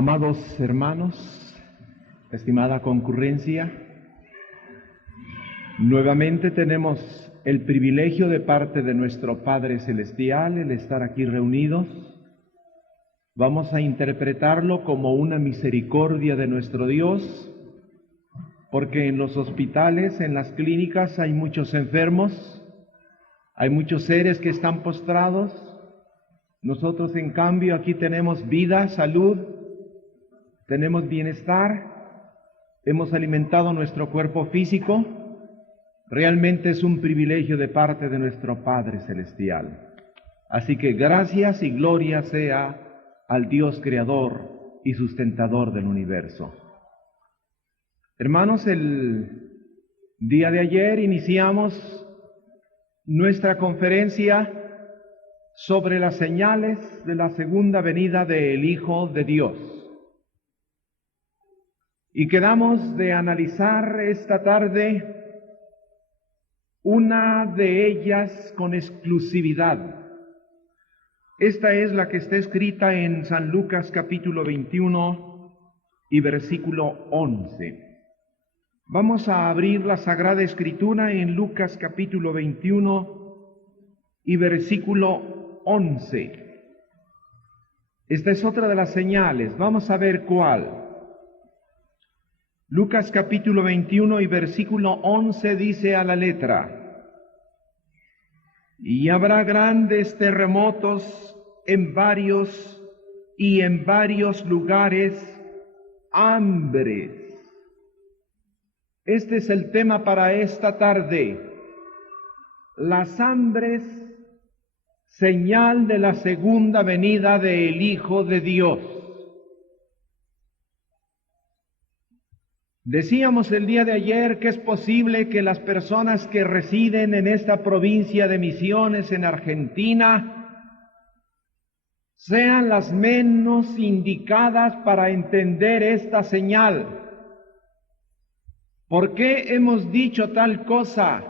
Amados hermanos, estimada concurrencia, nuevamente tenemos el privilegio de parte de nuestro Padre Celestial el estar aquí reunidos. Vamos a interpretarlo como una misericordia de nuestro Dios, porque en los hospitales, en las clínicas hay muchos enfermos, hay muchos seres que están postrados. Nosotros, en cambio, aquí tenemos vida, salud, tenemos bienestar, hemos alimentado nuestro cuerpo físico. Realmente es un privilegio de parte de nuestro Padre Celestial. Así que gracias y gloria sea al Dios Creador y sustentador del universo. Hermanos, el día de ayer iniciamos nuestra conferencia sobre las señales de la segunda venida del Hijo de Dios. Y quedamos de analizar esta tarde una de ellas con exclusividad. Esta es la que está escrita en San Lucas capítulo 21 y versículo 11. Vamos a abrir la Sagrada Escritura en Lucas capítulo 21 y versículo 11. Esta es otra de las señales. Vamos a ver cuál. Lucas capítulo 21 y versículo 11 dice a la letra: y habrá grandes terremotos en varios lugares, hambres. Este es el tema para esta tarde. Las hambres, señal de la segunda venida del Hijo de Dios. Decíamos el día de ayer que es posible que las personas que residen en esta provincia de Misiones en Argentina sean las menos indicadas para entender esta señal. ¿Por qué hemos dicho tal cosa?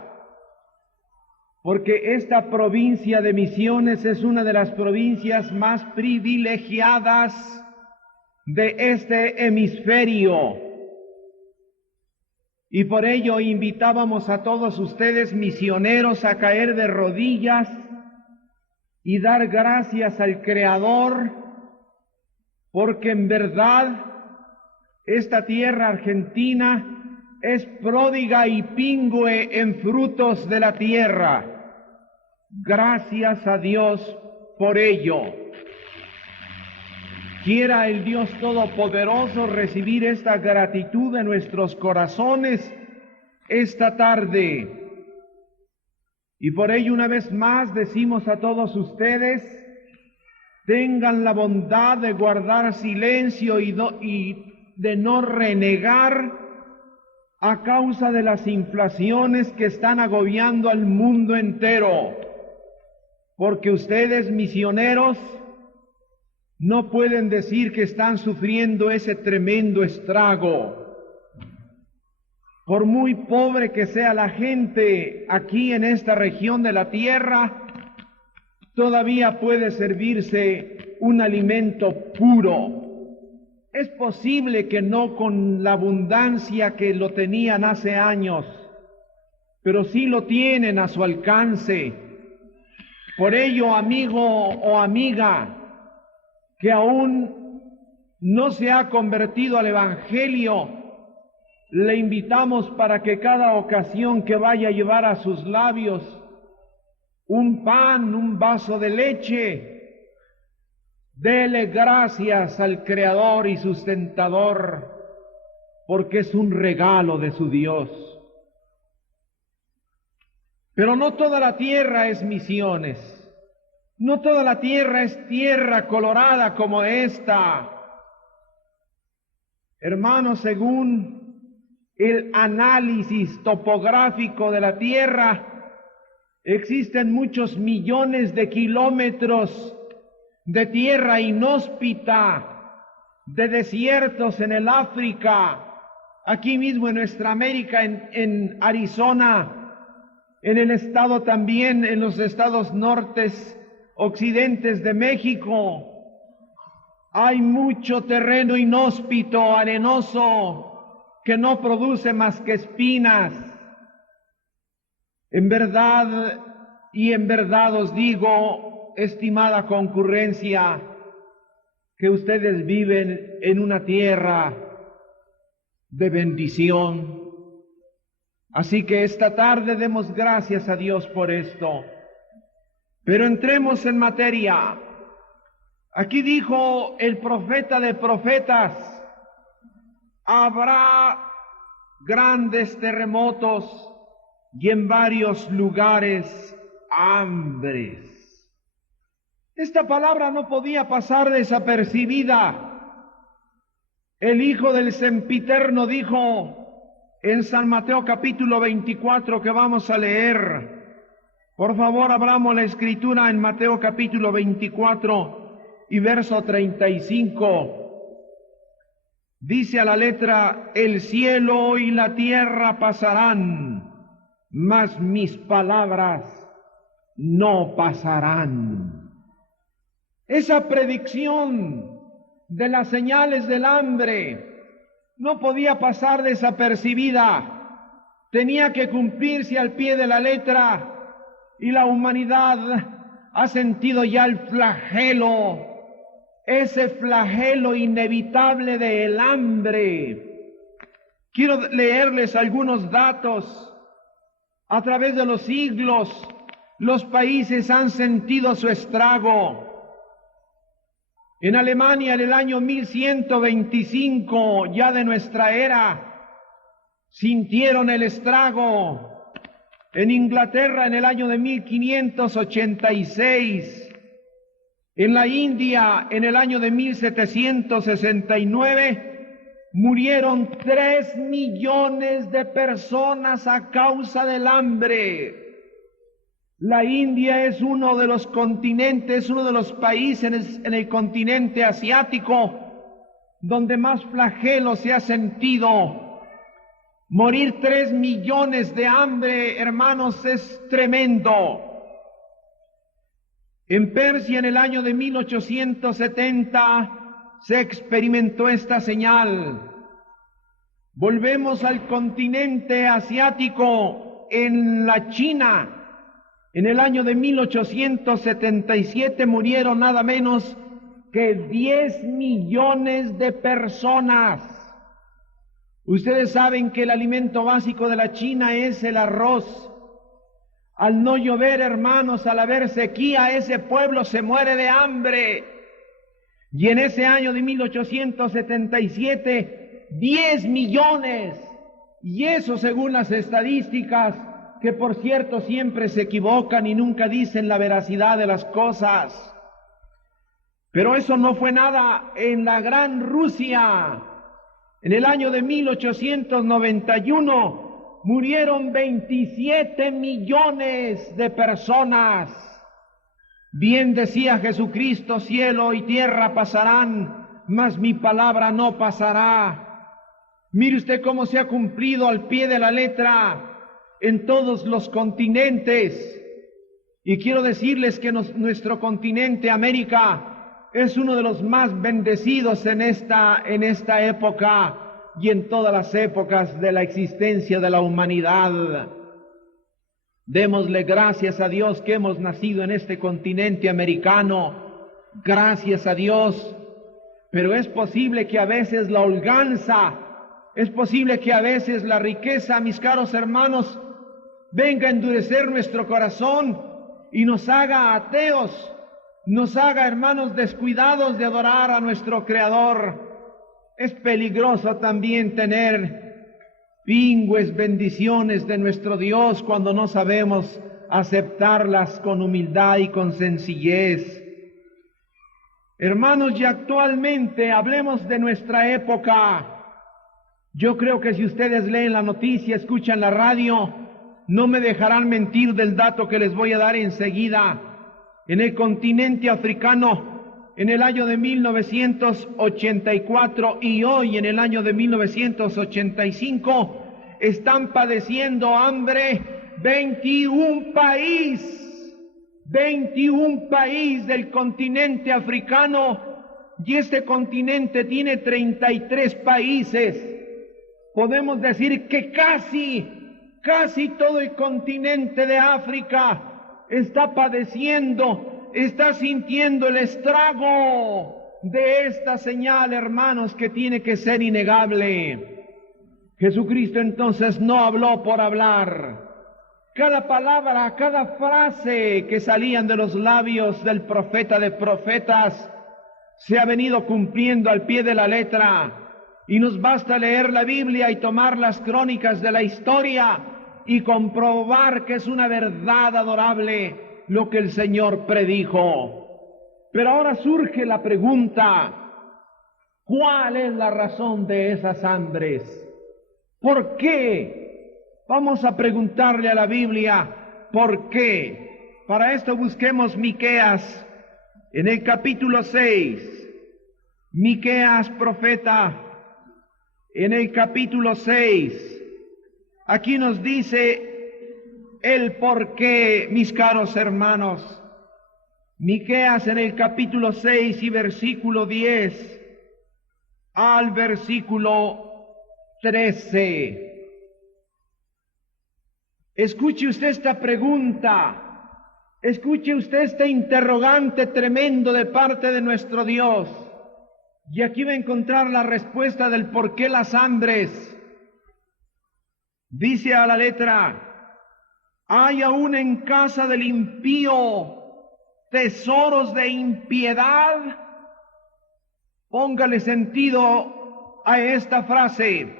Porque esta provincia de Misiones es una de las provincias más privilegiadas de este hemisferio. Y por ello invitábamos a todos ustedes misioneros a caer de rodillas y dar gracias al Creador, porque en verdad esta tierra argentina es pródiga y pingüe en frutos de la tierra. Gracias a Dios por ello. Quiera el Dios Todopoderoso recibir esta gratitud de nuestros corazones esta tarde. Y por ello una vez más decimos a todos ustedes, tengan la bondad de guardar silencio y de no renegar a causa de las inflaciones que están agobiando al mundo entero. Porque ustedes, misioneros, no pueden decir que están sufriendo ese tremendo estrago. Por muy pobre que sea la gente aquí en esta región de la tierra, todavía puede servirse un alimento puro. Es posible que no con la abundancia que lo tenían hace años, pero sí lo tienen a su alcance. Por ello, amigo o amiga, que aún no se ha convertido al Evangelio, le invitamos para que cada ocasión que vaya a llevar a sus labios un pan, un vaso de leche, dele gracias al Creador y sustentador, porque es un regalo de su Dios. Pero no toda la tierra es Misiones. No toda la tierra es tierra colorada como esta. Hermanos, según el análisis topográfico de la tierra, existen muchos millones de kilómetros de tierra inhóspita, de desiertos en el África, aquí mismo en nuestra América, en Arizona, en el estado también, en los estados nortes, occidentes de México. Hay mucho terreno inhóspito, arenoso, que no produce más que espinas. En verdad y en verdad os digo, estimada concurrencia, que ustedes viven en una tierra de bendición. Así que esta tarde demos gracias a Dios por esto. Pero entremos en materia. Aquí dijo el profeta de profetas: habrá grandes terremotos y en varios lugares hambres. Esta palabra no podía pasar desapercibida. El Hijo del Sempiterno dijo en San Mateo capítulo 24 que vamos a leer. Por favor, abramos la escritura en Mateo capítulo 24 y verso 35. Dice a la letra: el cielo y la tierra pasarán, mas mis palabras no pasarán. Esa predicción de las señales del hambre no podía pasar desapercibida. Tenía que cumplirse al pie de la letra, y la humanidad ha sentido ya el flagelo, ese flagelo inevitable del hambre. Quiero leerles algunos datos. A través de los siglos, los países han sentido su estrago. En Alemania, en el año 1125, ya de nuestra era, sintieron el estrago. En Inglaterra, en el año de 1586. En la India, en el año de 1769, murieron 3 millones de personas a causa del hambre. La India es uno de los continentes, uno de los países en el continente asiático donde más flagelo se ha sentido. Morir 3 millones de hambre, hermanos, es tremendo. En Persia, en el año de 1870, se experimentó esta señal. Volvemos al continente asiático, en la China. En el año de 1877 murieron nada menos que 10 millones de personas. Ustedes saben que el alimento básico de la China es el arroz. Al no llover, hermanos, al haber sequía, ese pueblo se muere de hambre. Y en ese año de 1877, 10 millones. Y eso según las estadísticas, que por cierto siempre se equivocan y nunca dicen la veracidad de las cosas. Pero eso no fue nada en la Gran Rusia. En el año de 1891 murieron 27 millones de personas. Bien decía Jesucristo: cielo y tierra pasarán, mas mi palabra no pasará. Mire usted cómo se ha cumplido al pie de la letra en todos los continentes. Y quiero decirles que nuestro continente, América, es uno de los más bendecidos en esta época y en todas las épocas de la existencia de la humanidad. Démosle gracias a Dios que hemos nacido en este continente americano. Gracias a Dios. Pero es posible que a veces la holganza, es posible que a veces la riqueza, mis caros hermanos, venga a endurecer nuestro corazón y nos haga ateos, nos haga, hermanos, descuidados de adorar a nuestro Creador. Es peligroso también tener pingües bendiciones de nuestro Dios cuando no sabemos aceptarlas con humildad y con sencillez. Hermanos, y actualmente hablemos de nuestra época. Yo creo que si ustedes leen la noticia, escuchan la radio, no me dejarán mentir del dato que les voy a dar enseguida. En el continente africano, en el año de 1984 y hoy en el año de 1985, están padeciendo hambre 21 países del continente africano y este continente tiene 33 países. Podemos decir que casi todo el continente de África está padeciendo, está sintiendo el estrago de esta señal, hermanos, que tiene que ser innegable. Jesucristo entonces no habló por hablar. Cada palabra, cada frase que salían de los labios del profeta de profetas se ha venido cumpliendo al pie de la letra. Y nos basta leer la Biblia y tomar las crónicas de la historia y comprobar que es una verdad adorable lo que el Señor predijo. Pero ahora surge la pregunta, ¿cuál es la razón de esas hambres? ¿Por qué? Vamos a preguntarle a la Biblia, ¿por qué? Para esto busquemos Miqueas en el capítulo 6. Miqueas, profeta, en el capítulo 6. Aquí nos dice el por qué, mis caros hermanos. Miqueas en el capítulo 6 y versículo 10 al versículo 13. Escuche usted esta pregunta, escuche usted este interrogante tremendo de parte de nuestro Dios. Y aquí va a encontrar la respuesta del por qué las hambres. Dice a la letra, ¿hay aún en casa del impío tesoros de impiedad? Póngale sentido a esta frase.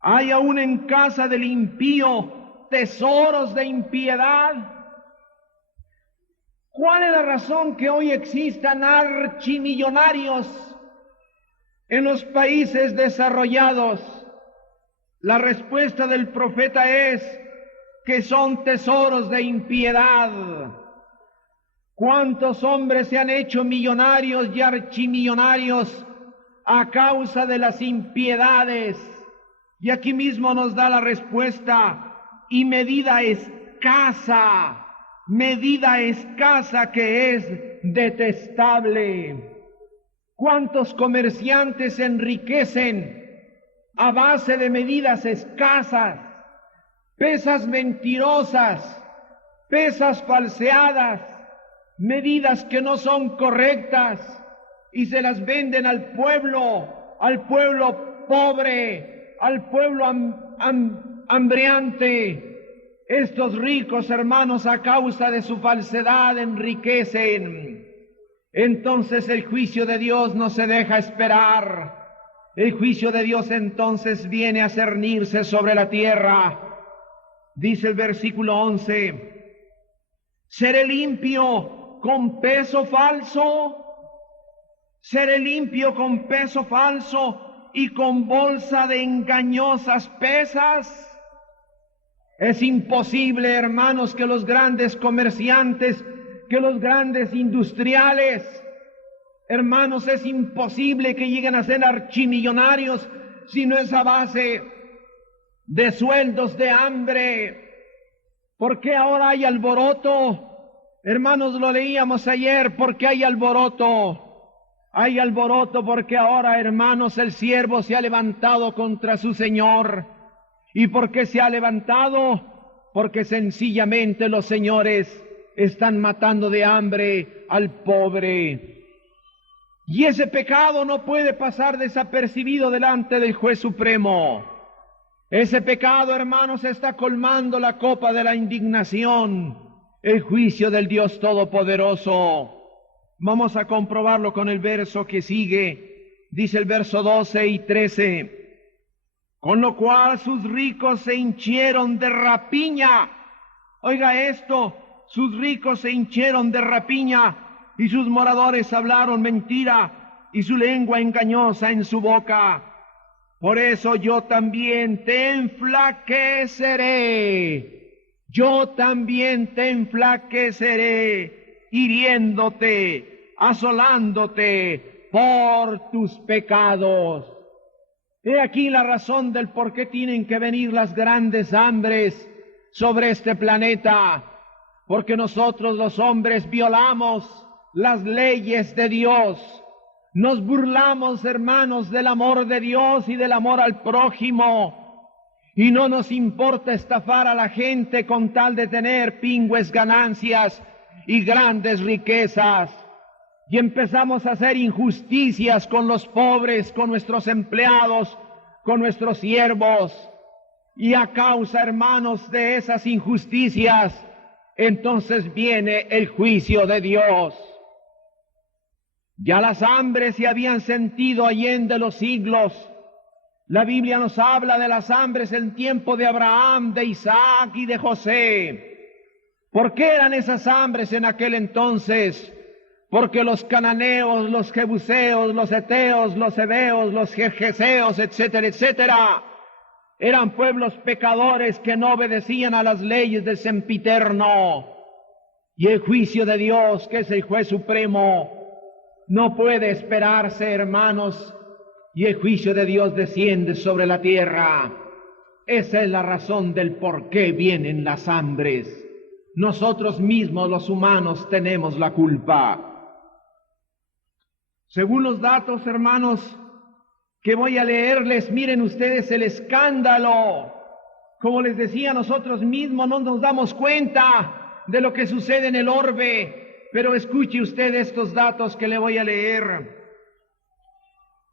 ¿Hay aún en casa del impío tesoros de impiedad? ¿Cuál es la razón que hoy existan archimillonarios en los países desarrollados? La respuesta del profeta es que son tesoros de impiedad. ¿Cuántos hombres se han hecho millonarios y archimillonarios a causa de las impiedades? Y aquí mismo nos da la respuesta, y medida escasa que es detestable. ¿Cuántos comerciantes se enriquecen a base de medidas escasas, pesas mentirosas, pesas falseadas, medidas que no son correctas y se las venden al pueblo pobre, al pueblo hambriante? Estos ricos, hermanos, a causa de su falsedad enriquecen. Entonces el juicio de Dios no se deja esperar. El juicio de Dios entonces viene a cernirse sobre la tierra. Dice el versículo 11, ¿seré limpio con peso falso? ¿Seré limpio con peso falso y con bolsa de engañosas pesas? Es imposible, hermanos, que los grandes comerciantes, que los grandes industriales, hermanos, es imposible que lleguen a ser archimillonarios si no es a base de sueldos de hambre. ¿Por qué ahora hay alboroto? Hermanos, lo leíamos ayer, ¿por qué hay alboroto? Hay alboroto porque ahora, hermanos, el siervo se ha levantado contra su señor. ¿Y por qué se ha levantado? Porque sencillamente los señores están matando de hambre al pobre. Y ese pecado no puede pasar desapercibido delante del juez supremo. Ese pecado, hermanos, está colmando la copa de la indignación, el juicio del Dios Todopoderoso. Vamos a comprobarlo con el verso que sigue. Dice el verso 12 y 13. Con lo cual sus ricos se hinchieron de rapiña. Oiga esto, sus ricos se hinchieron de rapiña y sus moradores hablaron mentira y su lengua engañosa en su boca. Por eso yo también te enflaqueceré. Yo también te enflaqueceré, hiriéndote, asolándote por tus pecados. He aquí la razón del por qué tienen que venir las grandes hambres sobre este planeta, porque nosotros los hombres violamos las leyes de Dios, Nos burlamos, hermanos, del amor de Dios y del amor al prójimo, y no nos importa estafar a la gente con tal de tener pingües ganancias y grandes riquezas. Y empezamos a hacer injusticias con los pobres, con nuestros empleados, con nuestros siervos. Y a causa, hermanos, de esas injusticias, entonces viene el juicio de Dios. Ya las hambres se habían sentido allende los siglos. La Biblia nos habla de las hambres en tiempo de Abraham, de Isaac y de José. ¿Por qué eran esas hambres en aquel entonces? Porque los cananeos, los jebuseos, los heteos, los heveos, los gergeseos, etcétera, etcétera, eran pueblos pecadores que no obedecían a las leyes del sempiterno. Y el juicio de Dios, que es el juez supremo, no puede esperarse, hermanos, y el juicio de Dios desciende sobre la tierra. Esa es la razón del por qué vienen las hambres. Nosotros mismos, los humanos, tenemos la culpa. Según los datos, hermanos, que voy a leerles, miren ustedes el escándalo. Como les decía, nosotros mismos no nos damos cuenta de lo que sucede en el orbe. Pero escuche usted estos datos que le voy a leer.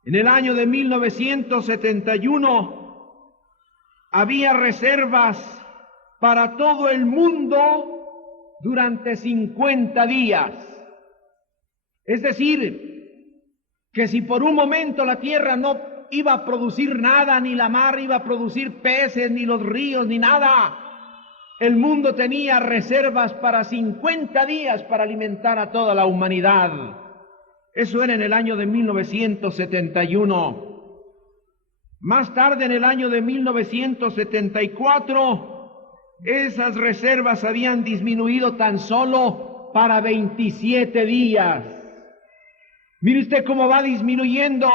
En el año de 1971 había reservas para todo el mundo durante 50 días. Es decir, que si por un momento la tierra no iba a producir nada, ni la mar iba a producir peces, ni los ríos, ni nada, el mundo tenía reservas para 50 días para alimentar a toda la humanidad. Eso era en el año de 1971. Más tarde, en el año de 1974, esas reservas habían disminuido tan solo para 27 días. Mire usted cómo va disminuyendo.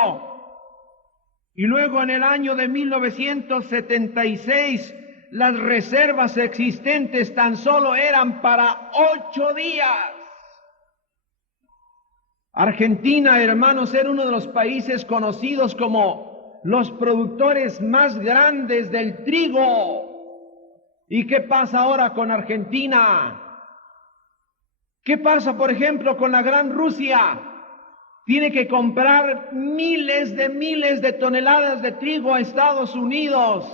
Y luego en el año de 1976, las reservas existentes tan solo eran para 8 días. Argentina, hermanos, era uno de los países conocidos como los productores más grandes del trigo. ¿Y qué pasa ahora con Argentina? ¿Qué pasa, por ejemplo, con la Gran Rusia? Tiene que comprar miles de toneladas de trigo a Estados Unidos.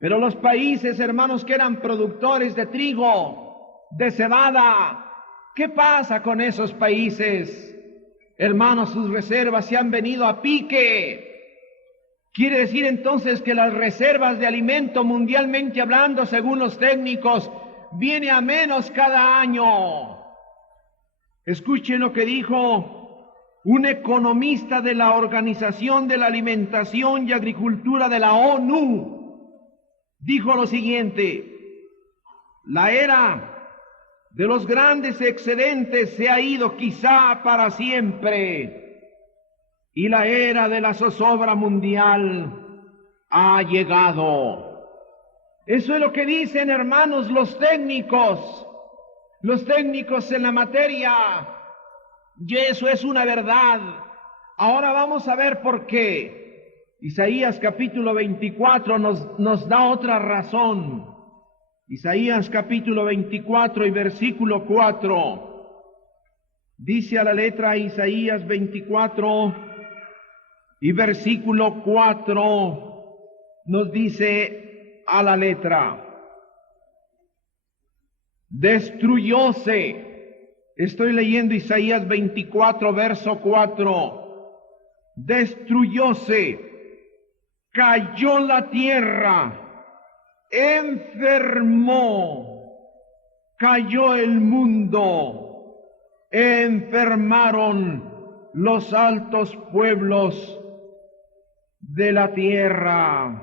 Pero los países, hermanos, que eran productores de trigo, de cebada, ¿qué pasa con esos países? Hermanos, sus reservas se han venido a pique. Quiere decir entonces que las reservas de alimento, mundialmente hablando, según los técnicos, viene a menos cada año. Escuchen lo que dijo un economista de la Organización de la Alimentación y Agricultura de la ONU. Dijo lo siguiente: la era de los grandes excedentes se ha ido quizá para siempre, y la era de la zozobra mundial ha llegado. Eso es lo que dicen, hermanos, los técnicos en la materia, y eso es una verdad. Ahora vamos a ver por qué. Isaías capítulo 24 nos da otra razón. Isaías capítulo 24 y versículo 4. Dice a la letra Isaías 24 y versículo 4, nos dice a la letra: destruyóse. Estoy leyendo Isaías 24, verso 4. Destruyóse, cayó la tierra, enfermó, cayó el mundo, enfermaron los altos pueblos de la tierra.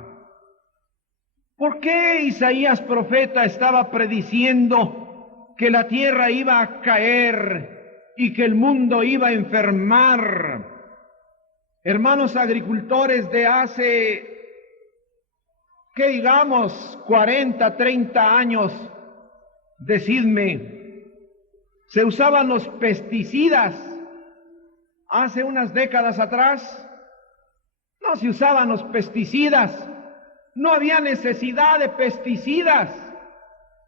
¿Por qué Isaías profeta estaba prediciendo que la tierra iba a caer y que el mundo iba a enfermar? Hermanos agricultores de hace, que digamos, 40, 30 años, decidme, se usaban los pesticidas Hace unas décadas atrás no se usaban los pesticidas, no había necesidad de pesticidas,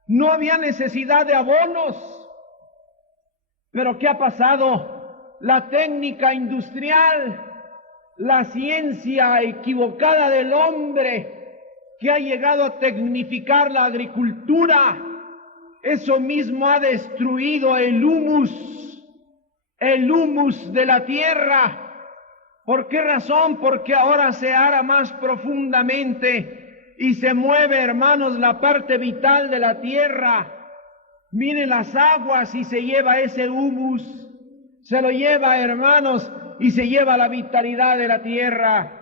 no había necesidad de abonos. Pero ¿qué ha pasado? La técnica industrial, la ciencia equivocada del hombre que ha llegado a tecnificar la agricultura, eso mismo ha destruido el humus de la tierra. ¿Por qué razón? Porque ahora se ara más profundamente y se mueve, hermanos, la parte vital de la tierra. Miren las aguas y se lleva ese humus, se lo lleva, hermanos, y se lleva la vitalidad de la tierra.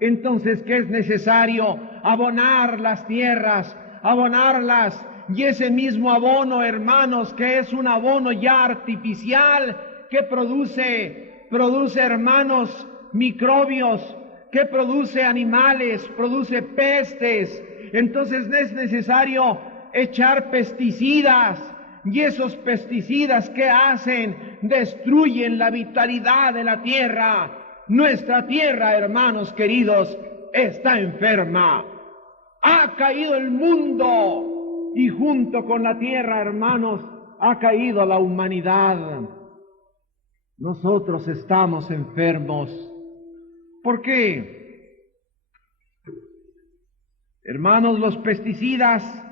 Entonces, ¿qué es necesario? Abonar las tierras, abonarlas, y ese mismo abono, hermanos, que es un abono ya artificial, que produce, hermanos, microbios, que produce animales, produce pestes. Entonces es necesario echar pesticidas, y esos pesticidas, ¿qué hacen? Destruyen la vitalidad de la tierra. Nuestra tierra, hermanos queridos, está enferma. Ha caído el mundo, y junto con la tierra, hermanos, ha caído la humanidad. Nosotros estamos enfermos. ¿Por qué? Hermanos, los pesticidas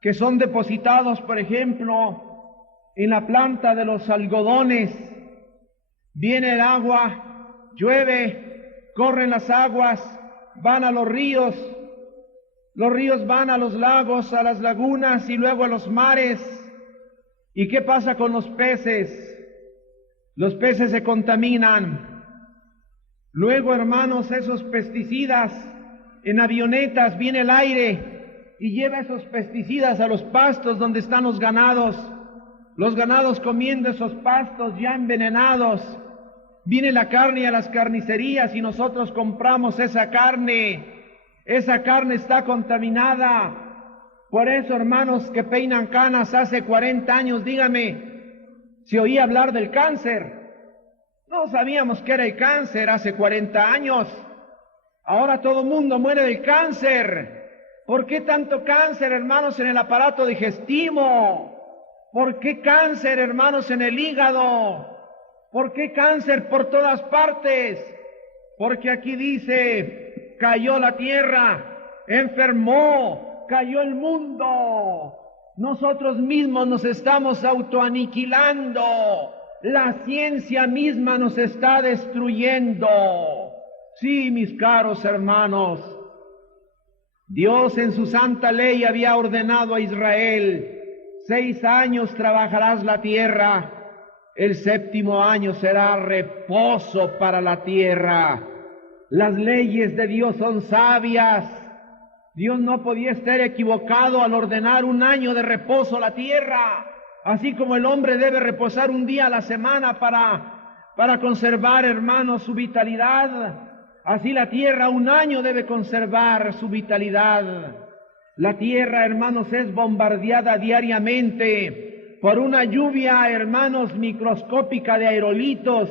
que son depositados, por ejemplo, en la planta de los algodones, viene el agua, llueve, corren las aguas, van a los ríos van a los lagos, a las lagunas y luego a los mares. ¿Y qué pasa con los peces? Los peces se contaminan. Luego, hermanos, esos pesticidas en avionetas, viene el aire y lleva esos pesticidas a los pastos donde están los ganados comiendo esos pastos ya envenenados. Viene la carne a las carnicerías y nosotros compramos esa carne está contaminada. Por eso, hermanos que peinan canas, hace 40 años, dígame, se oía hablar del cáncer. No sabíamos qué era el cáncer hace 40 años. Ahora todo el mundo muere del cáncer. ¿Por qué tanto cáncer, hermanos, en el aparato digestivo? ¿Por qué cáncer, hermanos, en el hígado? ¿Por qué cáncer por todas partes? Porque aquí dice, cayó la tierra, enfermó, cayó el mundo. Nosotros mismos nos estamos autoaniquilando. La ciencia misma nos está destruyendo. Sí, mis caros hermanos, Dios en su santa ley había ordenado a Israel, 6 años trabajarás la tierra, el 7º año será reposo para la tierra. Las leyes de Dios son sabias. Dios no podía estar equivocado al ordenar 1 año de reposo a la tierra. Así como el hombre debe reposar 1 día a la semana para conservar, hermanos, su vitalidad, así la tierra 1 año debe conservar su vitalidad. La tierra, hermanos, es bombardeada diariamente por una lluvia, hermanos, microscópica de aerolitos.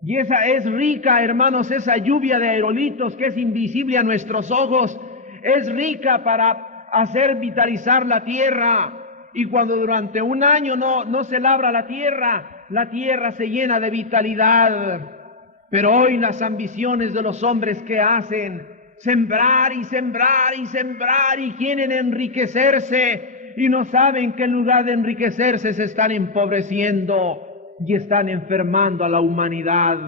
Y esa es rica, hermanos, esa lluvia de aerolitos que es invisible a nuestros ojos, es rica para hacer vitalizar la tierra. Y cuando durante 1 año no se labra la tierra se llena de vitalidad. Pero hoy las ambiciones de los hombres, ¿qué hacen? Sembrar y sembrar y sembrar, y quieren enriquecerse, y no saben que en lugar de enriquecerse se están empobreciendo y están enfermando a la humanidad.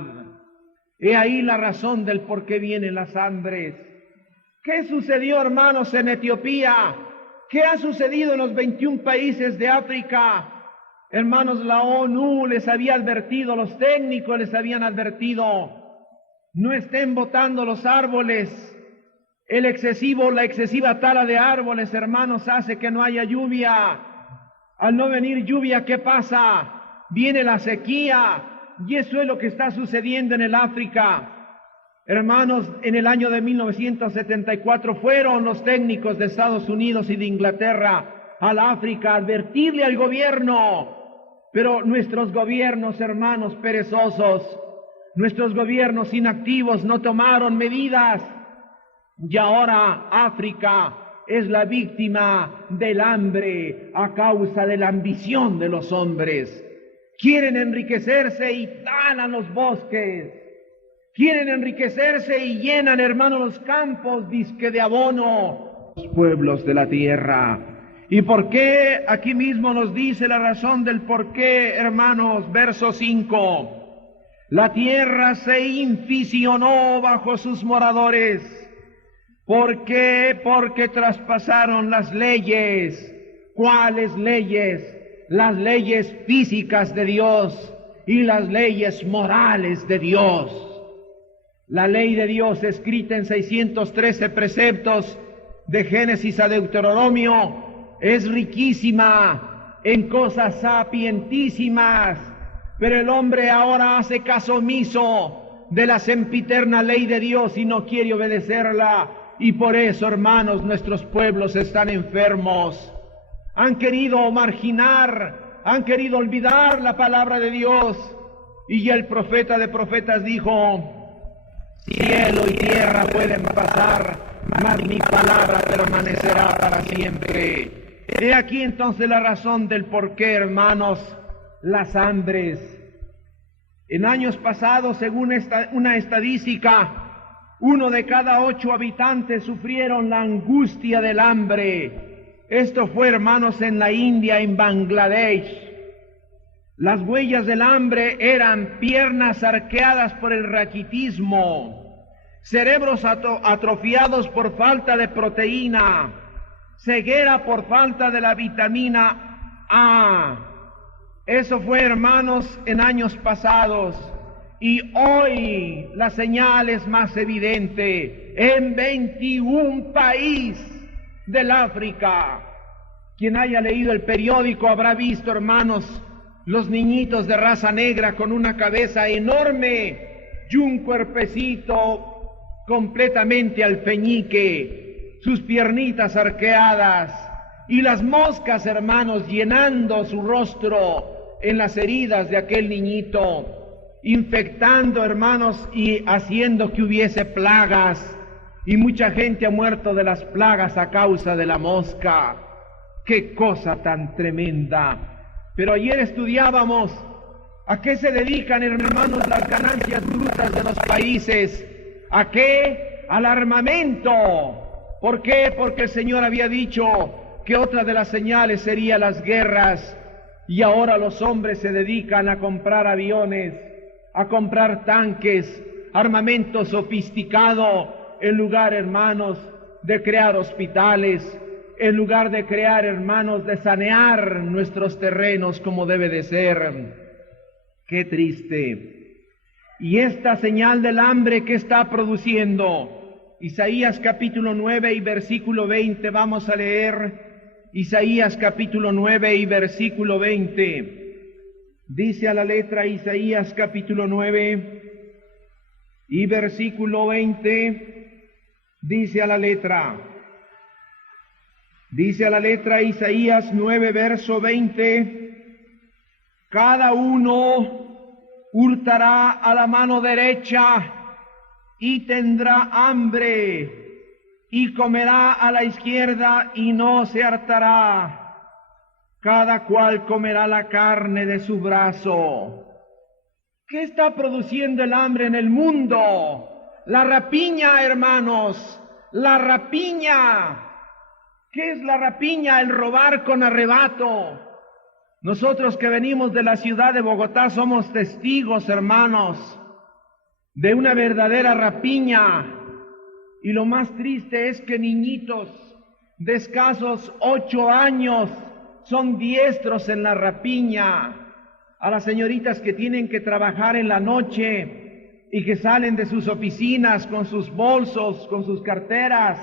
He ahí la razón del por qué vienen las hambres. ¿Qué sucedió, hermanos, en Etiopía? ¿Qué ha sucedido en los 21 países de África? Hermanos, la ONU les había advertido, los técnicos les habían advertido, no estén botando los árboles. La excesiva tala de árboles, hermanos, hace que no haya lluvia. Al no venir lluvia, ¿qué pasa? Viene la sequía, y eso es lo que está sucediendo en el África. Hermanos, en el año de 1974 fueron los técnicos de Estados Unidos y de Inglaterra al África a advertirle al gobierno, pero nuestros gobiernos, hermanos, perezosos, Nuestros gobiernos inactivos no tomaron medidas y ahora África es la víctima del hambre a causa de la ambición de los hombres. Quieren enriquecerse y talan los bosques. Quieren enriquecerse y llenan, hermanos, los campos, disque de abono, los pueblos de la tierra. ¿Y por qué? Aquí mismo nos dice la razón del por qué, hermanos, verso 5. La tierra se inficionó bajo sus moradores. ¿Por qué? Porque traspasaron las leyes. ¿Cuáles leyes? Las leyes físicas de Dios y las leyes morales de Dios. La ley de Dios escrita en 613 preceptos de Génesis a Deuteronomio es riquísima en cosas sapientísimas, pero el hombre ahora hace caso omiso de la sempiterna ley de Dios y no quiere obedecerla, y por eso, hermanos, nuestros pueblos están enfermos. Han querido marginar, han querido olvidar la palabra de Dios, y ya el profeta de profetas dijo: cielo y tierra pueden pasar, mas mi palabra permanecerá para siempre. He aquí entonces la razón del por qué, hermanos, las hambres. En años pasados, según una estadística, 1 de cada 8 habitantes sufrieron la angustia del hambre. Esto fue, hermanos, en la India, en Bangladesh. Las huellas del hambre eran piernas arqueadas por el raquitismo, cerebros atrofiados por falta de proteína, ceguera por falta de la vitamina A. Eso fue, hermanos, en años pasados. Y hoy la señal es más evidente en 21 países del África. Quien haya leído el periódico habrá visto, hermanos, los niñitos de raza negra con una cabeza enorme y un cuerpecito completamente alfeñique, sus piernitas arqueadas, y las moscas, hermanos, llenando su rostro en las heridas de aquel niñito, infectando, hermanos, y haciendo que hubiese plagas, y mucha gente ha muerto de las plagas a causa de la mosca. ¡Qué cosa tan tremenda! Pero ayer estudiábamos a qué se dedican, hermanos, las ganancias brutas de los países. ¿A qué? Al armamento. ¿Por qué? Porque el Señor había dicho que otra de las señales sería las guerras, y ahora los hombres se dedican a comprar aviones, a comprar tanques, armamento sofisticado, en lugar, hermanos, de crear hospitales, en lugar de crear, hermanos, de sanear nuestros terrenos como debe de ser. ¡Qué triste! Y esta señal del hambre que está produciendo, Isaías capítulo 9 y versículo 20, vamos a leer Isaías capítulo 9 y versículo 20. Dice a la letra Isaías capítulo 9 y versículo 20, dice a la letra Isaías 9 verso 20, cada uno hurtará a la mano derecha y tendrá hambre, y comerá a la izquierda y no se hartará. Cada cual comerá la carne de su brazo. ¿Qué está produciendo el hambre en el mundo? La rapiña, hermanos, la rapiña. ¿Qué es la rapiña? El robar con arrebato. Nosotros que venimos de la ciudad de Bogotá somos testigos, hermanos, de una verdadera rapiña. Y lo más triste es que niñitos de escasos 8 años son diestros en la rapiña. A las señoritas que tienen que trabajar en la noche y que salen de sus oficinas con sus bolsos, con sus carteras,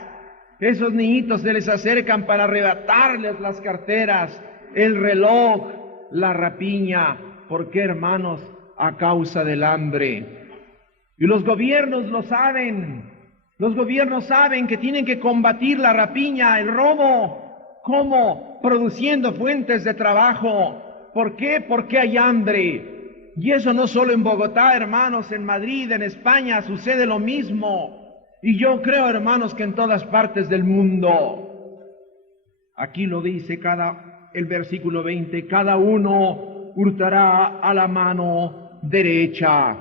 esos niñitos se les acercan para arrebatarles las carteras, el reloj, la rapiña. ¿Por qué, hermanos? A causa del hambre. Y los gobiernos lo saben. Los gobiernos saben que tienen que combatir la rapiña, el robo. ¿Cómo? Produciendo fuentes de trabajo. ¿Por qué? Porque hay hambre. Y eso no solo en Bogotá, hermanos, en Madrid, en España, sucede lo mismo. Y yo creo, hermanos, que en todas partes del mundo. Aquí lo dice el versículo 20, cada uno hurtará a la mano derecha.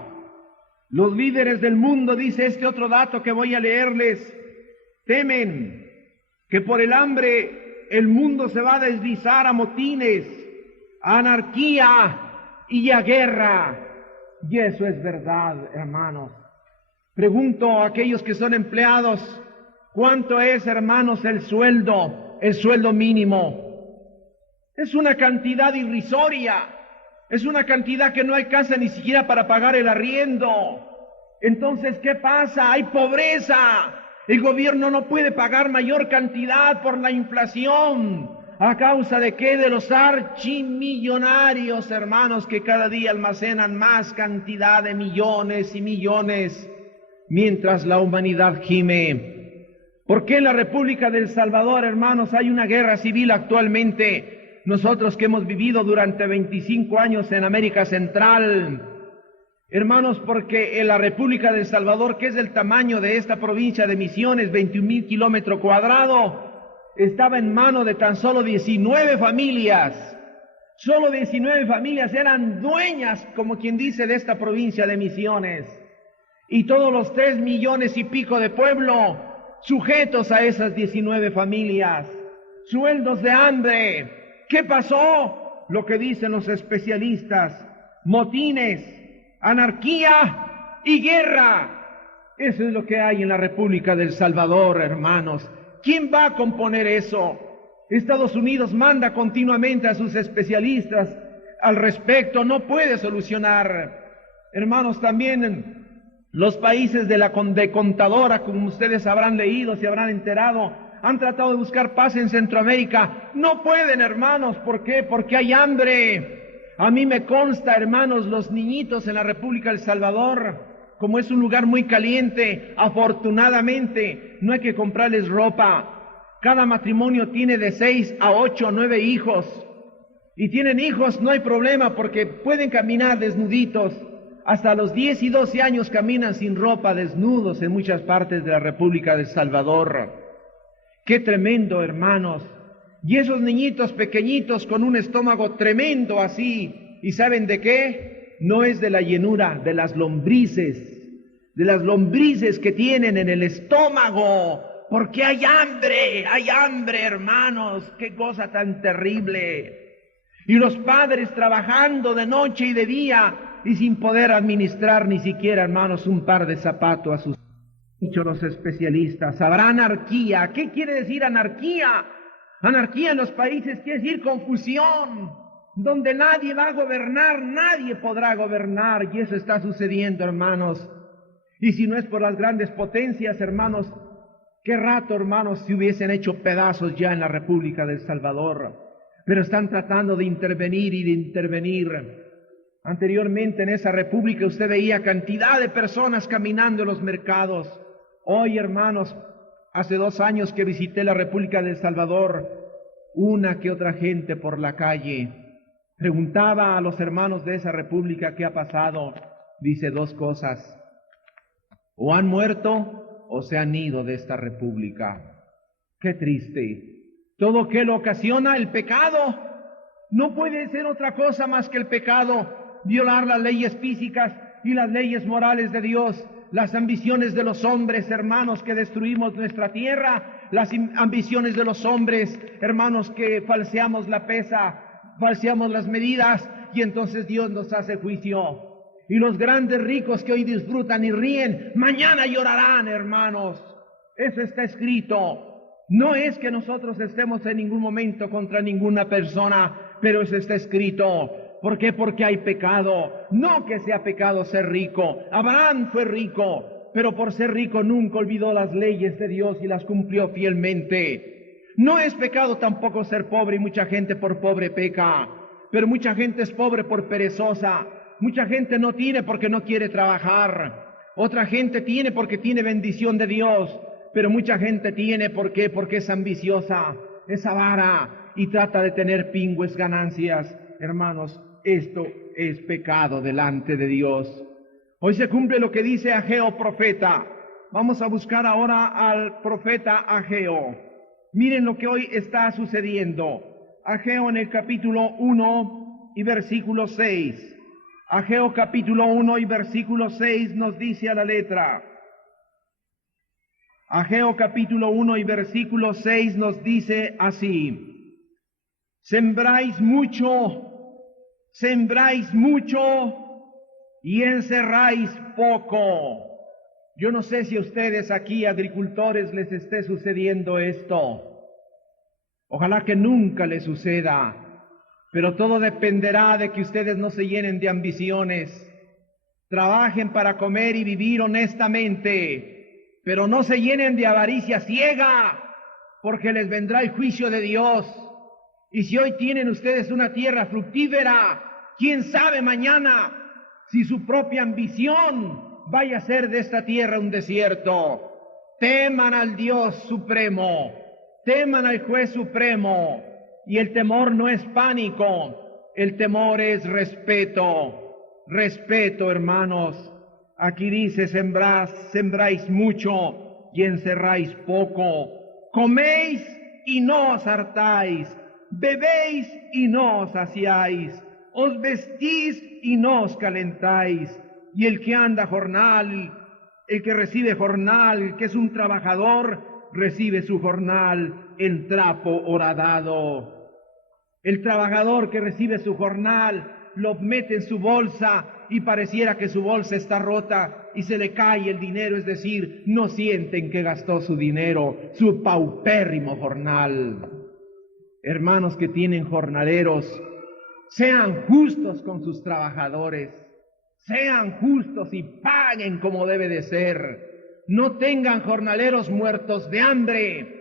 Los líderes del mundo, dice este otro dato que voy a leerles, temen que por el hambre el mundo se va a deslizar a motines, a anarquía y a guerra. Y eso es verdad, hermanos. Pregunto a aquellos que son empleados, ¿cuánto es, hermanos, el sueldo mínimo? Es una cantidad irrisoria, es una cantidad que no alcanza ni siquiera para pagar el arriendo. Entonces, ¿qué pasa? Hay pobreza. El gobierno no puede pagar mayor cantidad por la inflación. ¿A causa de qué? De los archimillonarios, hermanos, que cada día almacenan más cantidad de millones y millones, mientras la humanidad gime. ¿Por qué en la República del Salvador, hermanos, hay una guerra civil actualmente? Nosotros que hemos vivido durante 25 años en América Central, hermanos, porque en la República del Salvador, que es del tamaño de esta provincia de Misiones, 21,000 kilómetros cuadrados, estaba en manos de tan solo 19 familias. Solo 19 familias eran dueñas, como quien dice, de esta provincia de Misiones. Y todos los 3 millones y pico de pueblo sujetos a esas 19 familias. Sueldos de hambre. ¿Qué pasó? Lo que dicen los especialistas: motines, anarquía y guerra. Eso es lo que hay en la República del Salvador, hermanos. ¿Quién va a componer eso? Estados Unidos manda continuamente a sus especialistas al respecto, no puede solucionar. Hermanos, también los países de contadora, como ustedes habrán leído, se habrán enterado, han tratado de buscar paz en Centroamérica. No pueden, hermanos. ¿Por qué? Porque hay hambre. A mí me consta, hermanos, los niñitos en la República del Salvador, como es un lugar muy caliente, afortunadamente no hay que comprarles ropa. Cada matrimonio tiene de 6 a 8 o 9 hijos. Y tienen hijos, no hay problema, porque pueden caminar desnuditos. Hasta los 10 y 12 años caminan sin ropa, desnudos en muchas partes de la República del Salvador. ¡Qué tremendo, hermanos! Y esos niñitos pequeñitos con un estómago tremendo así, ¿y saben de qué? No es de la llenura, de las lombrices que tienen en el estómago, porque hay hambre, hermanos, qué cosa tan terrible. Y los padres trabajando de noche y de día y sin poder administrar ni siquiera, hermanos, un par de zapatos a sus... Dicho los especialistas, habrá anarquía. ¿Qué quiere decir anarquía? Anarquía en los países quiere decir confusión. Donde nadie va a gobernar, nadie podrá gobernar, y eso está sucediendo, hermanos. Y si no es por las grandes potencias, hermanos, qué rato, hermanos, se hubiesen hecho pedazos ya en la República del Salvador. Pero están tratando de intervenir y de intervenir. Anteriormente en esa república usted veía cantidad de personas caminando en los mercados. Hoy, hermanos, hace 2 años que visité la República del Salvador, una que otra gente por la calle. Preguntaba a los hermanos de esa república qué ha pasado. Dice 2 cosas: o han muerto o se han ido de esta república. Qué triste. Todo que lo ocasiona el pecado. No puede ser otra cosa más que el pecado, violar las leyes físicas y las leyes morales de Dios, las ambiciones de los hombres, hermanos, que destruimos nuestra tierra, las ambiciones de los hombres, hermanos, que falseamos la pesa, falseamos las medidas, y entonces Dios nos hace juicio. Y los grandes ricos que hoy disfrutan y ríen, mañana llorarán, hermanos. Eso está escrito. No es que nosotros estemos en ningún momento contra ninguna persona, pero eso está escrito. ¿Por qué? Porque hay pecado. No que sea pecado ser rico. Abraham fue rico, pero por ser rico nunca olvidó las leyes de Dios y las cumplió fielmente. No es pecado tampoco ser pobre, y mucha gente por pobre peca, pero mucha gente es pobre por perezosa. Mucha gente no tiene porque no quiere trabajar. Otra gente tiene porque tiene bendición de Dios, pero mucha gente tiene ¿por qué? Porque es ambiciosa, es avara y trata de tener pingües ganancias. Hermanos, esto es pecado delante de Dios. Hoy se cumple lo que dice Ageo profeta. Vamos a buscar ahora al profeta Ageo. Miren lo que hoy está sucediendo. Ageo en el capítulo 1 y versículo 6. Ageo capítulo 1 y versículo 6 nos dice a la letra. Ageo capítulo 1 y versículo 6 nos dice así: sembráis mucho y encerráis poco. Yo no sé si a ustedes aquí, agricultores, les esté sucediendo esto. Ojalá que nunca les suceda, pero todo dependerá de que ustedes no se llenen de ambiciones. Trabajen para comer y vivir honestamente, pero no se llenen de avaricia ciega, porque les vendrá el juicio de Dios. Y si hoy tienen ustedes una tierra fructífera, quién sabe mañana si su propia ambición vaya a ser de esta tierra un desierto. Teman al Dios supremo, teman al juez supremo, y el temor no es pánico, el temor es respeto. Respeto, hermanos. Aquí dice: sembráis mucho y encerráis poco. Coméis y no os hartáis, bebéis y no os saciáis, os vestís y no os calentáis. Y el que anda jornal, el que recibe jornal, el que es un trabajador, recibe su jornal en trapo horadado. El trabajador que recibe su jornal lo mete en su bolsa y pareciera que su bolsa está rota y se le cae el dinero, es decir, no sienten que gastó su dinero, su paupérrimo jornal. Hermanos que tienen jornaleros, sean justos con sus trabajadores, sean justos y paguen como debe de ser. No tengan jornaleros muertos de hambre.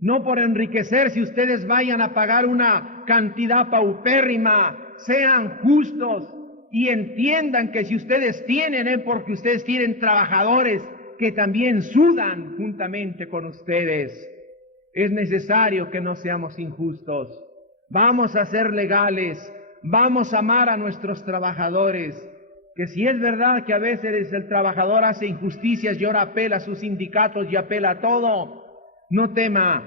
No por enriquecerse ustedes vayan a pagar una cantidad paupérrima. Sean justos y entiendan que si ustedes tienen, es porque ustedes tienen trabajadores que también sudan juntamente con ustedes. Es necesario que no seamos injustos. Vamos a ser legales, vamos a amar a nuestros trabajadores, que si es verdad que a veces el trabajador hace injusticias y ahora apela a sus sindicatos y apela a todo, no tema.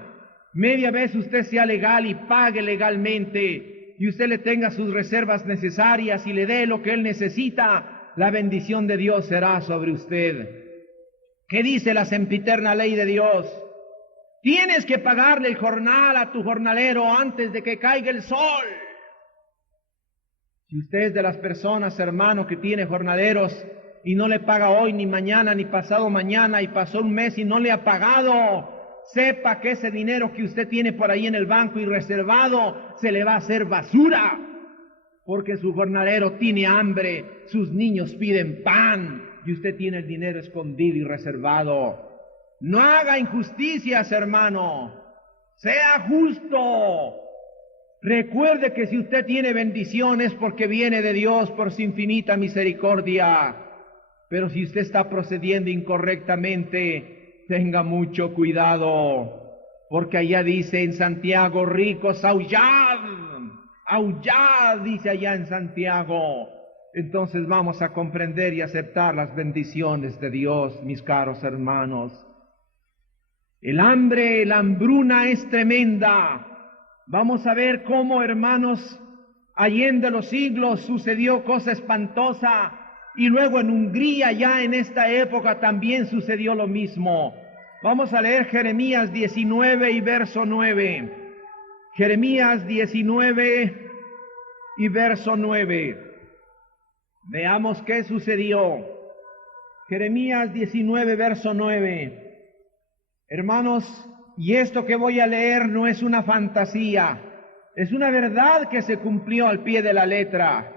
Media vez usted sea legal y pague legalmente, y usted le tenga sus reservas necesarias y le dé lo que él necesita, la bendición de Dios será sobre usted. ¿Qué dice la sempiterna ley de Dios? Tienes que pagarle el jornal a tu jornalero antes de que caiga el sol. Si usted es de las personas, hermano, que tiene jornaleros y no le paga hoy, ni mañana, ni pasado mañana, y pasó un mes y no le ha pagado, sepa que ese dinero que usted tiene por ahí en el banco y reservado se le va a hacer basura, porque su jornalero tiene hambre, sus niños piden pan y usted tiene el dinero escondido y reservado. No haga injusticias, hermano, sea justo. Recuerde que si usted tiene bendiciones porque viene de Dios por su infinita misericordia, pero si usted está procediendo incorrectamente, tenga mucho cuidado, porque allá dice en Santiago: ricos, aullad, aullad, dice allá en Santiago. Entonces vamos a comprender y aceptar las bendiciones de Dios, mis caros hermanos. El hambre, la hambruna es tremenda. Vamos a ver cómo, hermanos, allende los siglos sucedió cosa espantosa, y luego en Hungría ya en esta época también sucedió lo mismo. Vamos a leer Jeremías 19 y verso 9. Jeremías 19 y verso 9. Veamos qué sucedió. Jeremías 19, verso 9. Hermanos, y esto que voy a leer no es una fantasía, es una verdad que se cumplió al pie de la letra,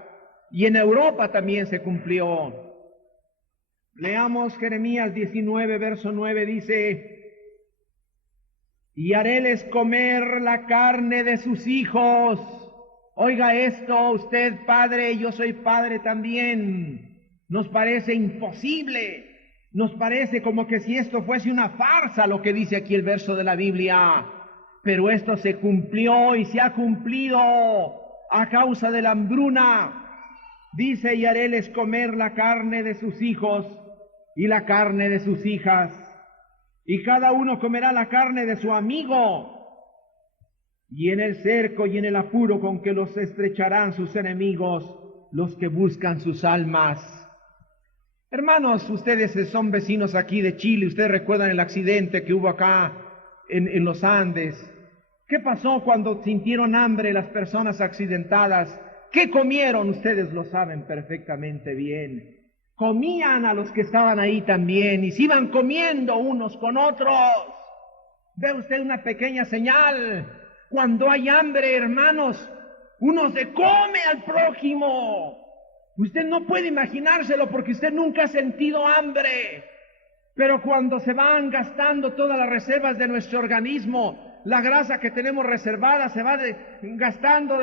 y en Europa también se cumplió. Leamos Jeremías 19, verso 9, dice: y haréles comer la carne de sus hijos. Oiga esto, usted padre, yo soy padre también. Nos parece imposible. Nos parece como que si esto fuese una farsa lo que dice aquí el verso de la Biblia, pero esto se cumplió y se ha cumplido. a causa de la hambruna. Dice, y haréles comer la carne de sus hijos y la carne de sus hijas, y cada uno comerá la carne de su amigo, y en el cerco y en el apuro con que los estrecharán sus enemigos, los que buscan sus almas. Hermanos, ustedes son vecinos aquí de Chile, ustedes recuerdan el accidente que hubo acá en los Andes. ¿Qué pasó cuando sintieron hambre las personas accidentadas? ¿Qué comieron? Ustedes lo saben perfectamente bien. Comían a los que estaban ahí también y se iban comiendo unos con otros. Ve usted una pequeña señal. Cuando hay hambre, hermanos, uno se come al prójimo. Usted no puede imaginárselo porque usted nunca ha sentido hambre. Pero cuando se van gastando todas las reservas de nuestro organismo, la grasa que tenemos reservada se va gastando,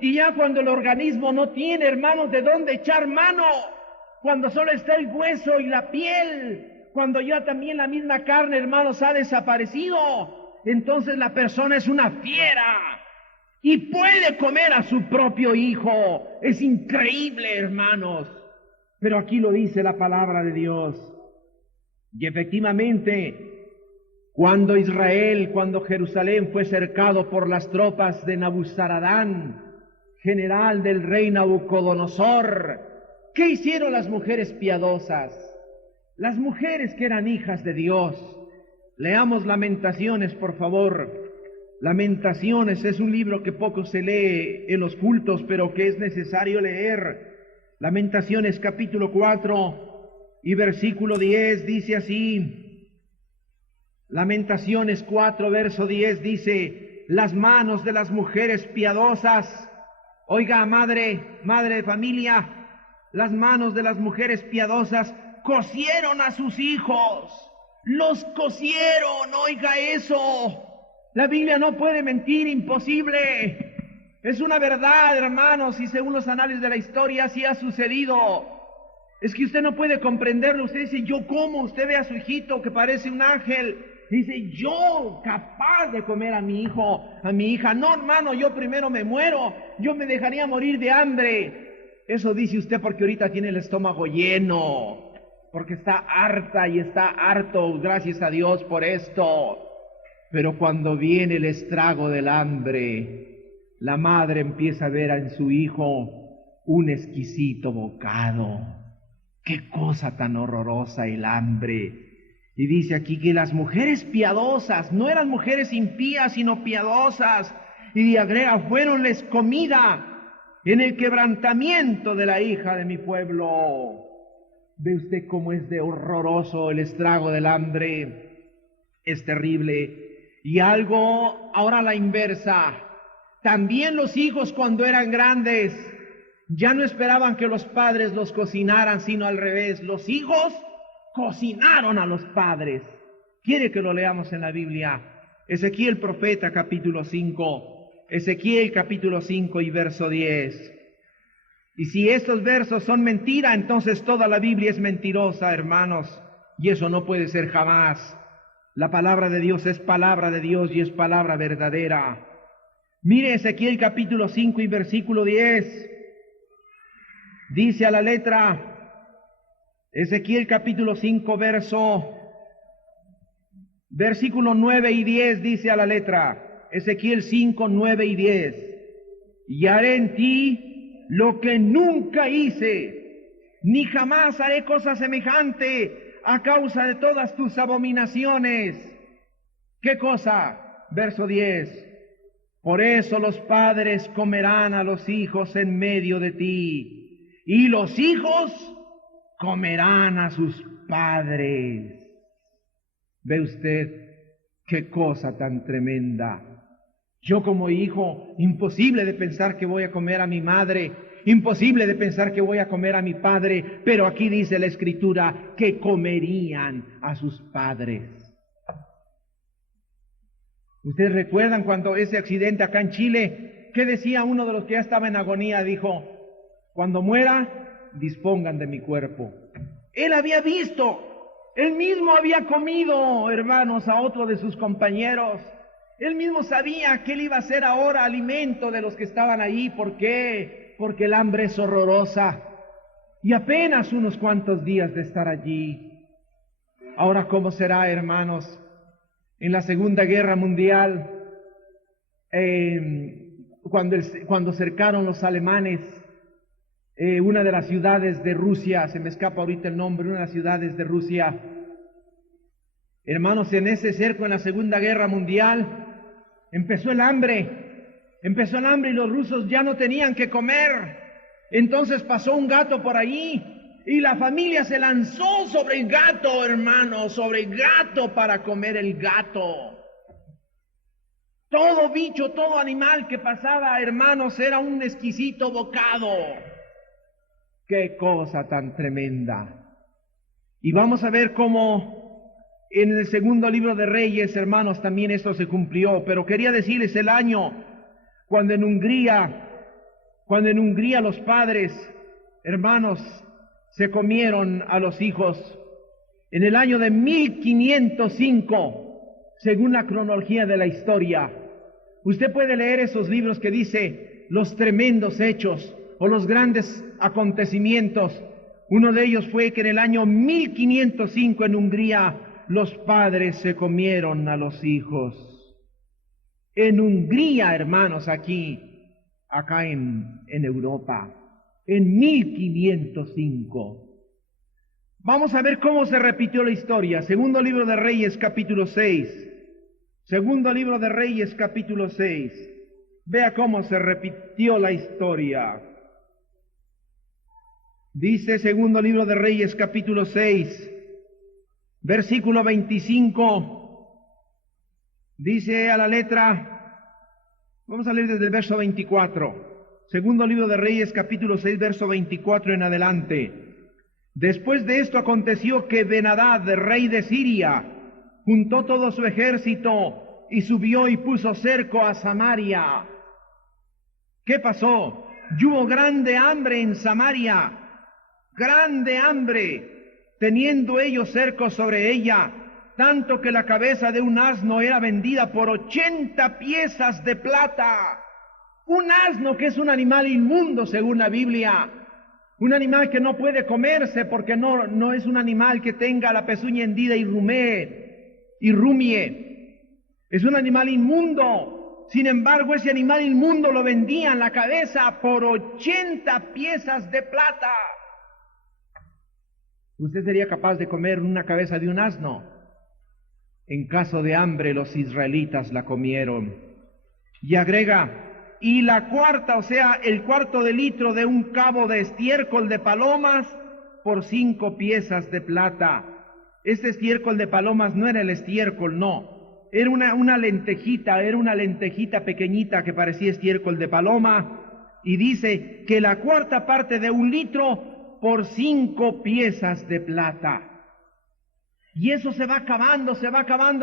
y ya cuando el organismo no tiene, hermanos, de dónde echar mano, cuando solo está el hueso y la piel, cuando ya también la misma carne, hermanos, ha desaparecido, entonces la persona es una fiera y puede comer a su propio hijo. Es increíble, hermanos, pero aquí lo dice la palabra de Dios. Y efectivamente, cuando Jerusalén fue cercado por las tropas de Nabuzaradán, general del rey Nabucodonosor, ¿qué hicieron las mujeres piadosas? Las mujeres que eran hijas de Dios. Leamos Lamentaciones, por favor. Lamentaciones es un libro que poco se lee en los cultos, pero que es necesario leer. Lamentaciones capítulo 4 y versículo 10 dice así. Lamentaciones 4, verso 10 dice, las manos de las mujeres piadosas, oiga, madre de familia, las manos de las mujeres piadosas cosieron a sus hijos, los cosieron, oiga eso. La Biblia no puede mentir, imposible. Es una verdad, hermanos, y según los análisis de la historia así ha sucedido. Es que usted no puede comprenderlo. Usted dice, ¿yo cómo? Usted ve a su hijito que parece un ángel. Dice, yo capaz de comer a mi hijo, a mi hija. No, hermano, yo primero me muero. Yo me dejaría morir de hambre. Eso dice usted porque ahorita tiene el estómago lleno. Porque está harta y está harto, gracias a Dios por esto. Pero cuando viene el estrago del hambre, la madre empieza a ver en su hijo un exquisito bocado. ¡Qué cosa tan horrorosa el hambre! Y dice aquí que las mujeres piadosas, no eran mujeres impías, sino piadosas, y agrega, fuéronles comida en el quebrantamiento de la hija de mi pueblo. ¿Ve usted cómo es de horroroso el estrago del hambre? Es terrible. Y algo, ahora a la inversa, también los hijos cuando eran grandes, ya no esperaban que los padres los cocinaran, sino al revés, los hijos cocinaron a los padres. ¿Quiere que lo leamos en la Biblia? Ezequiel profeta capítulo 5, Ezequiel capítulo 5 y verso 10. Y si estos versos son mentira, entonces toda la Biblia es mentirosa, hermanos, y eso no puede ser jamás. La palabra de Dios es palabra de Dios y es palabra verdadera. Mire Ezequiel capítulo 5 y versículo 10. Dice a la letra, Ezequiel capítulo 5 versículo 9 y 10 dice a la letra, Ezequiel 5, 9 y 10. Y haré en ti lo que nunca hice, ni jamás haré cosa semejante a causa de todas tus abominaciones. ¿Qué cosa? Verso 10. Por eso los padres comerán a los hijos en medio de ti, y los hijos comerán a sus padres. ¿Ve usted qué cosa tan tremenda? Yo como hijo, imposible de pensar que voy a comer a mi madre, imposible de pensar que voy a comer a mi padre, pero aquí dice la Escritura que comerían a sus padres. ¿Ustedes recuerdan cuando ese accidente acá en Chile? ¿Qué decía uno de los que ya estaba en agonía? Dijo, cuando muera, dispongan de mi cuerpo. Él había visto, él mismo había comido, hermanos, a otro de sus compañeros. Él mismo sabía que él iba a ser ahora alimento de los que estaban ahí. ¿Por qué? Porque el hambre es horrorosa. Y apenas unos cuantos días de estar allí. Ahora, ¿cómo será, hermanos? En la Segunda Guerra Mundial, cuando cercaron los alemanes una de las ciudades de Rusia, se me escapa ahorita el nombre, una de las ciudades de Rusia. Hermanos, en ese cerco, en la Segunda Guerra Mundial, empezó el hambre y los rusos ya no tenían que comer. Entonces pasó un gato por ahí y la familia se lanzó sobre el gato, hermanos, sobre el gato para comer el gato. Todo bicho, todo animal que pasaba, hermanos, era un exquisito bocado. ¡Qué cosa tan tremenda! Y vamos a ver cómo en el segundo libro de Reyes, hermanos, también esto se cumplió. Pero quería decirles el año cuando en Hungría los padres, hermanos, se comieron a los hijos. En el año de 1505, según la cronología de la historia. Usted puede leer esos libros que dice los tremendos hechos o los grandes acontecimientos. Uno de ellos fue que en el año 1505 en Hungría los padres se comieron a los hijos. En Hungría, hermanos, acá en Europa, en 1505. Vamos a ver cómo se repitió la historia. Segundo libro de Reyes, capítulo 6. Segundo libro de Reyes, capítulo 6. Vea cómo se repitió la historia. Dice segundo libro de Reyes, capítulo 6, versículo 25. Dice a la letra, vamos a leer desde el verso 24. Segundo libro de Reyes, capítulo 6, verso 24 en adelante. Después de esto aconteció que Ben-Hadad, rey de Siria, juntó todo su ejército y subió y puso cerco a Samaria. ¿Qué pasó? Y hubo grande hambre en Samaria, grande hambre, teniendo ellos cerco sobre ella, tanto que la cabeza de un asno era vendida por 80 piezas de plata. Un asno, que es un animal inmundo según la Biblia, un animal que no puede comerse porque no es un animal que tenga la pezuña hendida y rumie. Es un animal inmundo. Sin embargo, ese animal inmundo lo vendían la cabeza por 80 piezas de plata. ¿Usted sería capaz de comer una cabeza de un asno? En caso de hambre, los israelitas la comieron. Y agrega, y la cuarta, o sea, el cuarto de litro de un cabo de estiércol de palomas por 5 piezas de plata. Este estiércol de palomas no era el estiércol, no. Era una lentejita pequeñita que parecía estiércol de paloma. Y dice que la cuarta parte de un litro por 5 piezas de plata. Y eso se va acabando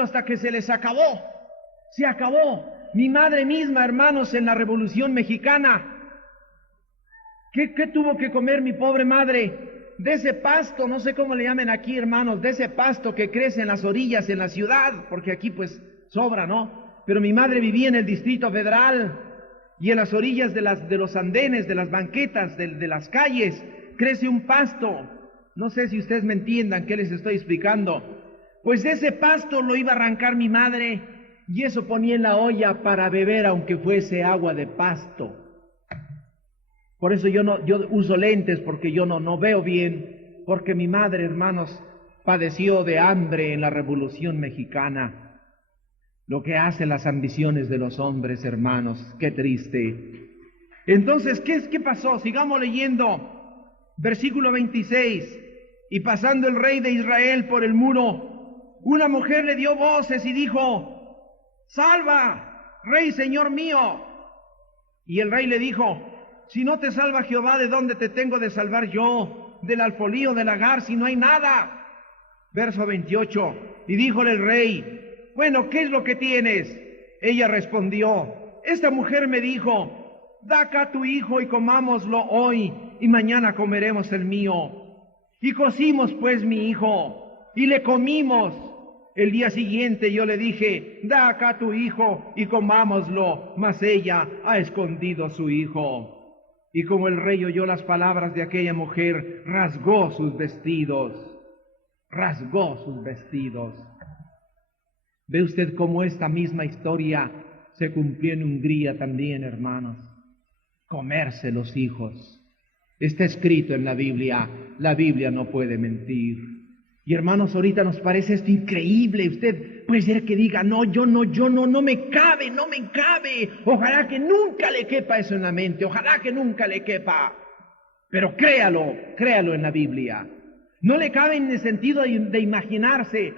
hasta que se les acabó. Se acabó. Mi madre misma, hermanos, en la Revolución Mexicana, ¿qué tuvo que comer mi pobre madre? De ese pasto, no sé cómo le llamen aquí, hermanos, de ese pasto que crece en las orillas, en la ciudad, porque aquí pues sobra, ¿no? Pero mi madre vivía en el Distrito Federal y en las orillas de los andenes, de las banquetas, de las calles, crece un pasto. No sé si ustedes me entiendan qué les estoy explicando. Pues de ese pasto lo iba a arrancar mi madre y eso ponía en la olla para beber, aunque fuese agua de pasto. Por eso yo uso lentes, porque yo no veo bien, porque mi madre, hermanos, padeció de hambre en la Revolución Mexicana. Lo que hacen las ambiciones de los hombres, hermanos, qué triste. Entonces, ¿qué pasó? Sigamos leyendo. Versículo 26. Y pasando el rey de Israel por el muro, una mujer le dio voces y dijo, salva, rey, señor mío. Y el rey le dijo, si no te salva Jehová, ¿de dónde te tengo de salvar yo? ¿Del alfolí o del lagar, si no hay nada? Verso 28. Y díjole el rey, bueno, ¿qué es lo que tienes? Ella respondió, esta mujer me dijo, da acá tu hijo y comámoslo hoy, y mañana comeremos el mío. Y cocimos pues mi hijo, y le comimos, El día siguiente yo le dije, da acá tu hijo y comámoslo, mas ella ha escondido su hijo. Y como el rey oyó las palabras de aquella mujer, rasgó sus vestidos. ¿Ve usted cómo esta misma historia se cumplió en Hungría también, hermanos? Comerse los hijos. Está escrito en la Biblia no puede mentir. Y hermanos, ahorita nos parece esto increíble. Usted puede ser que diga, no me cabe. Ojalá que nunca le quepa eso en la mente, ojalá que nunca le quepa. Pero créalo en la Biblia. No le cabe en el sentido de imaginarse